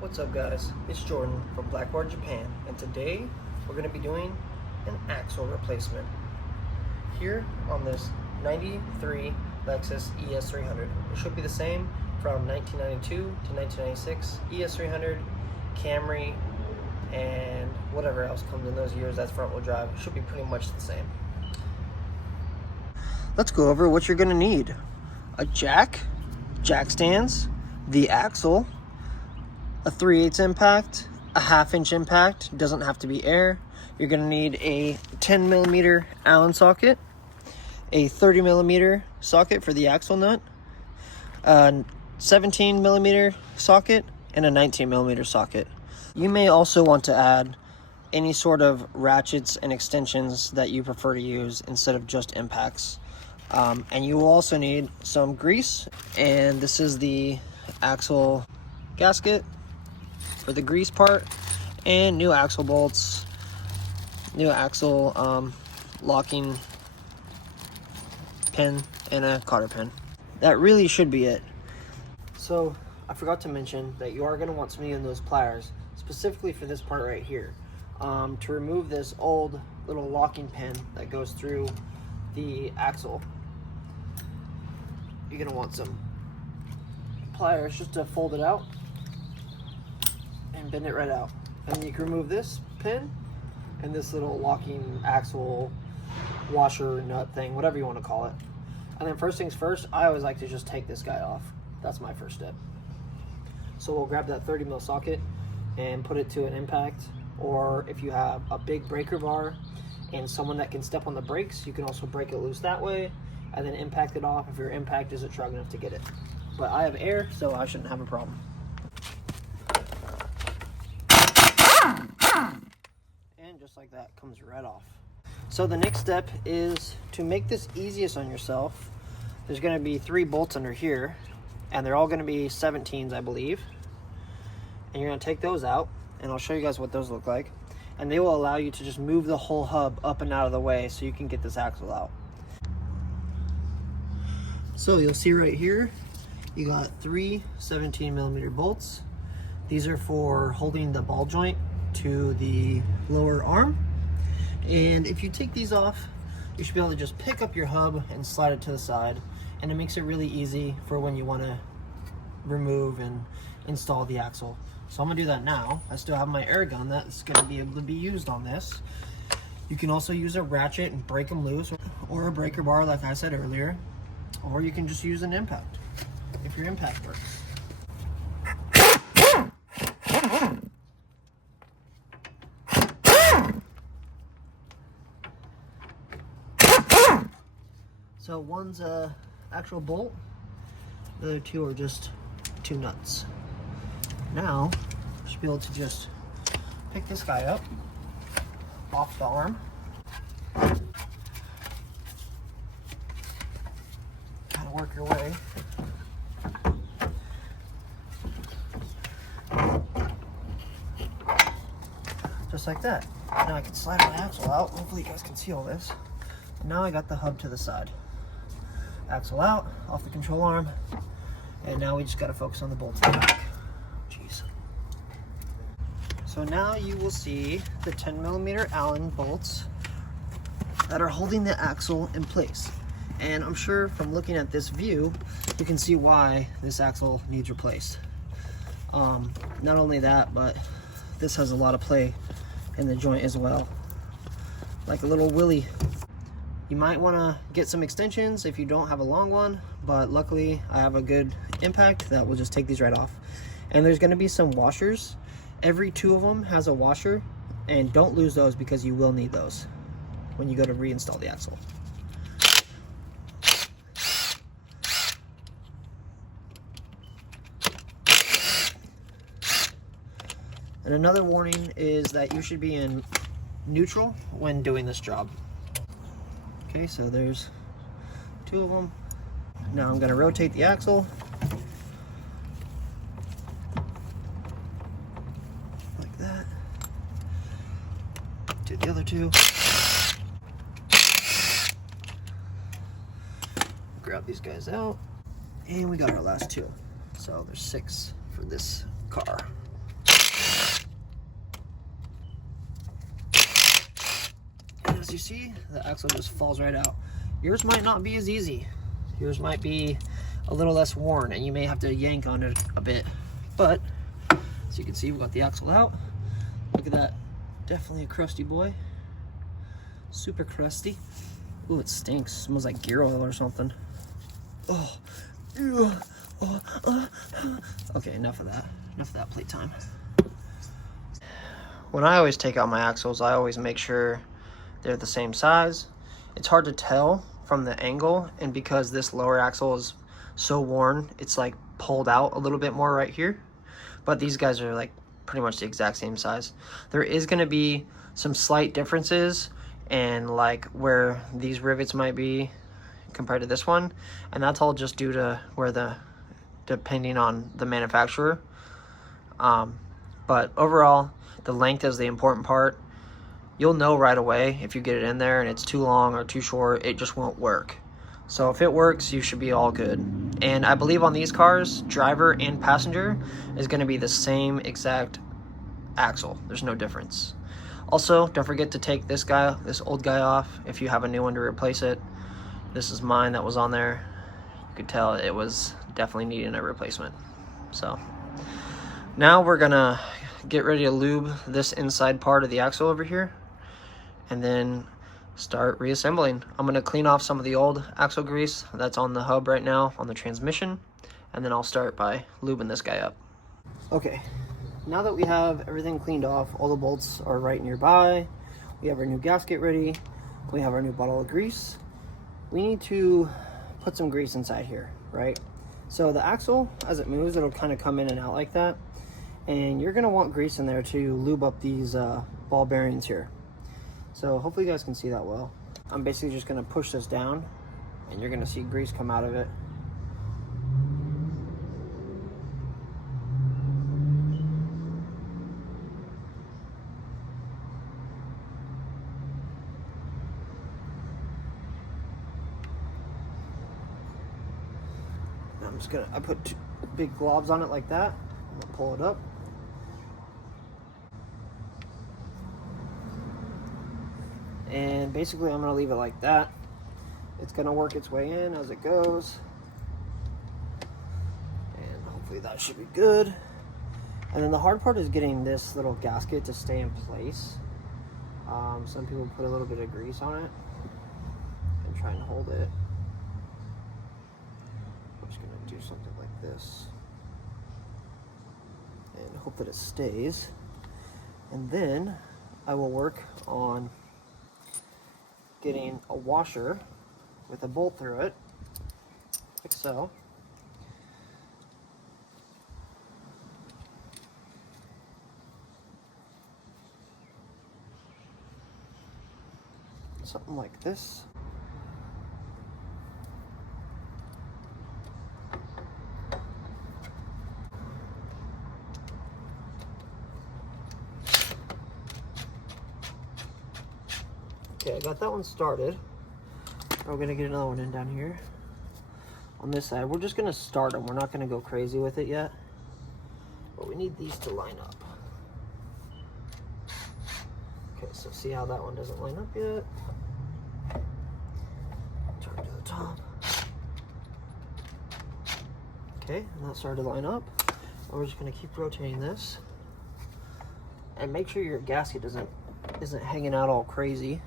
What's up guys, it's Jordan from Blackboard Japan, and today we're going to be doing an axle replacement here on this 93 Lexus ES300. It should be the same from 1992 to 1996, ES300, Camry, and whatever else comes in those years that's front wheel drive. It should be pretty much the same. Let's go over what you're going to need. A jack stands, the axle, a 3/8 impact, a 1/2 inch impact, doesn't have to be air. You're going to need a 10mm Allen socket, a 30mm socket for the axle nut, a 17mm socket, and a 19mm socket. You may also want to add any sort of ratchets and extensions that you prefer to use instead of just impacts. And you will also need some grease, and this is the axle gasket for the grease part, and new axle bolts, new axle locking pin, and a cotter pin. That really should be it. So I forgot to mention that you are going to want some of those pliers specifically for this part right here, to remove this old little locking pin that goes through the axle. You're going to want some pliers just to fold it out and bend it right out. And you can remove this pin and this little locking axle washer nut thing, whatever you want to call it. And then first things first, I always like to just take this guy off. That's my first step. So we'll grab that 30mm socket and put it to an impact, or if you have a big breaker bar and someone that can step on the brakes, you can also break it loose that way and then impact it off if your impact isn't strong enough to get it. But I have air, so I shouldn't have a problem. And just like that, comes right off. So the next step is to make this easiest on yourself. There's going to be 3 bolts under here, and they're all going to be 17s, I believe. And you're going to take those out, and I'll show you guys what those look like. And they will allow you to just move the whole hub up and out of the way so you can get this axle out. So you'll see right here, you got 3 17mm bolts. These are for holding the ball joint to the lower arm. And if you take these off, you should be able to just pick up your hub and slide it to the side. And it makes it really easy for when you want to remove and install the axle. So I'm gonna do that now. I still have my air gun that's gonna be able to be used on this. You can also use a ratchet and break them loose, or a breaker bar like I said earlier, or you can just use an impact if your impact works. So one's a actual bolt, the other 2 are just 2 nuts. Now, you should be able to just pick this guy up off the arm. Kind of work your way. Just like that. Now I can slide my axle out. Hopefully you guys can see all this. And now I got the hub to the side. Axle out, off the control arm. And now we just got to focus on the bolts in the back. Jeez. So now you will see the 10mm Allen bolts that are holding the axle in place. And I'm sure from looking at this view, you can see why this axle needs replaced. Not only that, but this has a lot of play in the joint as well. Like a little willy. You might want to get some extensions if you don't have a long one, but luckily I have a good impact that will just take these right off. And there's going to be some washers. Every 2 of them has a washer, and don't lose those because you will need those when you go to reinstall the axle. And another warning is that you should be in neutral when doing this job. Okay, so there's 2 of them. Now I'm going to rotate the axle. Like that. Do the other 2. Grab these guys out. And we got our last 2. So there's 6 for this car. as you see, the axle just falls right out. Yours might not be as easy. Yours might be a little less worn and you may have to yank on it a bit. But, as you can see, we got the axle out. Look at that. Definitely a crusty boy. Super crusty. Ooh, it stinks. Smells like gear oil or something. Oh. Okay, enough of that. Enough of that playtime. When I always take out my axles, I always make sure they're the same size. It's hard to tell from the angle, and because this lower axle is so worn, it's like pulled out a little bit more right here. But these guys are like pretty much the exact same size. There is going to be some slight differences and like where these rivets might be compared to this one, and that's all just due to where depending on the manufacturer. But overall, the length is the important part. You'll know right away if you get it in there and it's too long or too short, it just won't work. So if it works, you should be all good. And I believe on these cars, driver and passenger is going to be the same exact axle. There's no difference. Also, don't forget to take this old guy off if you have a new one to replace it. This is mine that was on there. You could tell it was definitely needing a replacement. So now we're gonna get ready to lube this inside part of the axle over here and then start reassembling. I'm gonna clean off some of the old axle grease that's on the hub right now on the transmission, and then I'll start by lubing this guy up. Okay, now that we have everything cleaned off, all the bolts are right nearby, we have our new gasket ready, we have our new bottle of grease, we need to put some grease inside here, right? So the axle, as it moves, it'll kind of come in and out like that, and you're gonna want grease in there to lube up these ball bearings here. So hopefully you guys can see that well. I'm basically just gonna push this down and you're gonna see grease come out of it. I put two big globs on it like that. I'm gonna pull it up. And basically I'm gonna leave it like that. It's gonna work its way in as it goes. And hopefully that should be good. And then the hard part is getting this little gasket to stay in place. Some people put a little bit of grease on it and try and hold it. I'm just gonna do something like this and hope that it stays. And then I will work on getting a washer with a bolt through it, like so. Something like this. Okay, I got that one started. We're gonna get another one in down here on this side. We're just gonna start them. We're not gonna go crazy with it yet, but we need these to line up. Okay, so see how that one doesn't line up yet? Turn to the top. Okay, and that started to line up. And we're just gonna keep rotating this, and make sure your gasket isn't hanging out all crazy.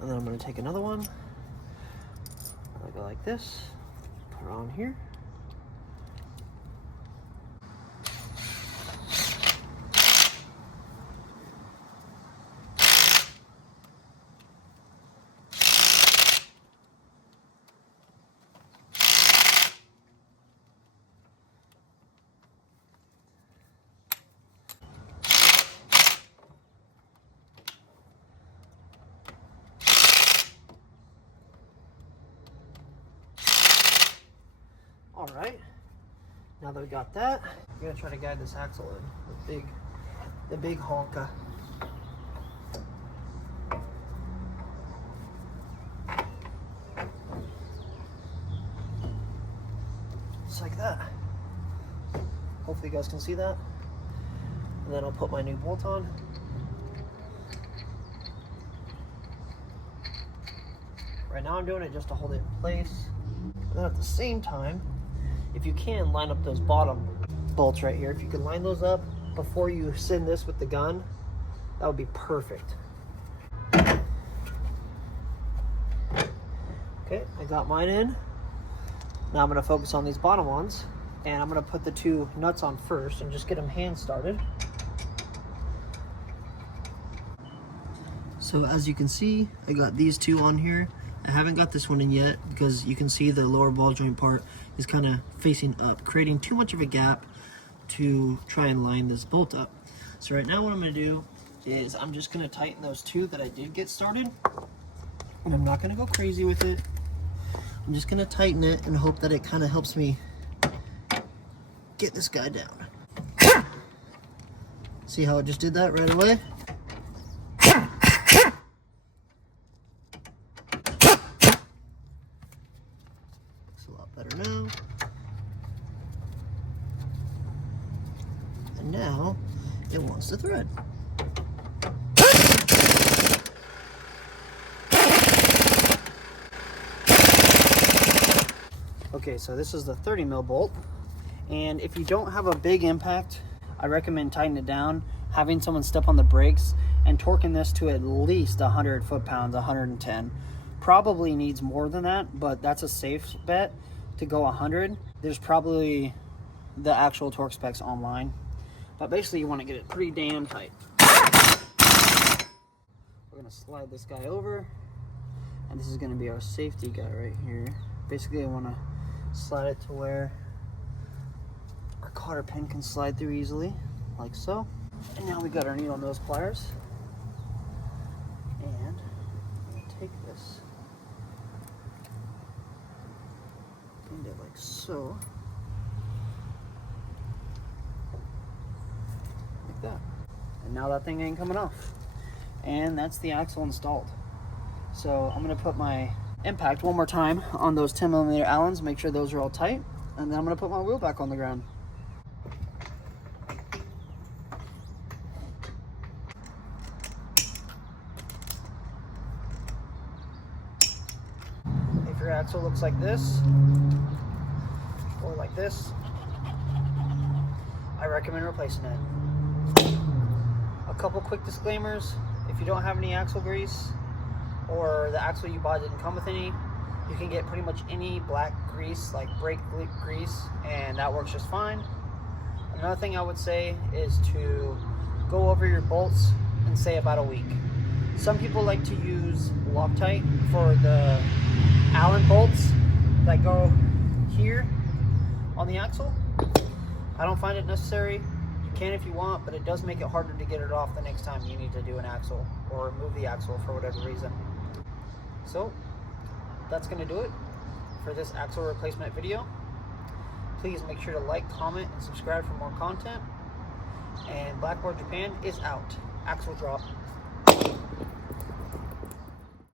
And then I'm going to take another one. I go like this, put it on here. All right, now that we got that, we're gonna try to guide this axle in, the big honka. Just like that. Hopefully you guys can see that. And then I'll put my new bolt on. Right now I'm doing it just to hold it in place. But then at the same time, if you can line up those bottom bolts right here, if you can line those up before you send this with the gun, that would be perfect. Okay, I got mine in. Now I'm gonna focus on these bottom ones, and I'm gonna put the 2 nuts on first and just get them hand started. So as you can see, I got these 2 on here. I haven't got this one in yet because you can see the lower ball joint part is kind of facing up, creating too much of a gap to try and line this bolt up. So right now what I'm gonna do is I'm just gonna tighten those 2 that I did get started, and I'm not gonna go crazy with it. I'm just gonna tighten it and hope that it kind of helps me get this guy down. See how it just did that right away? Looks a lot better now. And now it wants to thread. Okay, so this is the 30 mil bolt, and if you don't have a big impact, I recommend tightening it down, having someone step on the brakes, and torquing this to at least 100 foot-pounds, 110. Probably needs more than that, but that's a safe bet to go 100. There's probably the actual torque specs online, but basically you want to get it pretty damn tight. We're going to slide this guy over, and this is going to be our safety guy right here. Basically I want to slide it to where our cotter pin can slide through easily, like so. And now we got our needle nose pliers, and I'm going to take this, bend it like so, like that. And now that thing ain't coming off, and that's the axle installed. So I'm going to put my impact one more time on those 10mm Allens, make sure those are all tight, and then I'm going to put my wheel back on the ground. If your axle looks like this or like this, I recommend replacing it. A couple quick disclaimers: if you don't have any axle grease, or the axle you bought didn't come with any, you can get pretty much any black grease, like brake grease, and that works just fine. Another thing I would say is to go over your bolts in, say, about a week. Some people like to use Loctite for the Allen bolts that go here on the axle. I don't find it necessary. You can if you want, but it does make it harder to get it off the next time you need to do an axle or remove the axle for whatever reason. So that's going to do it for this axle replacement video. Please make sure to like, comment, and subscribe for more content. And Blackboard Japan is out. Axle drop.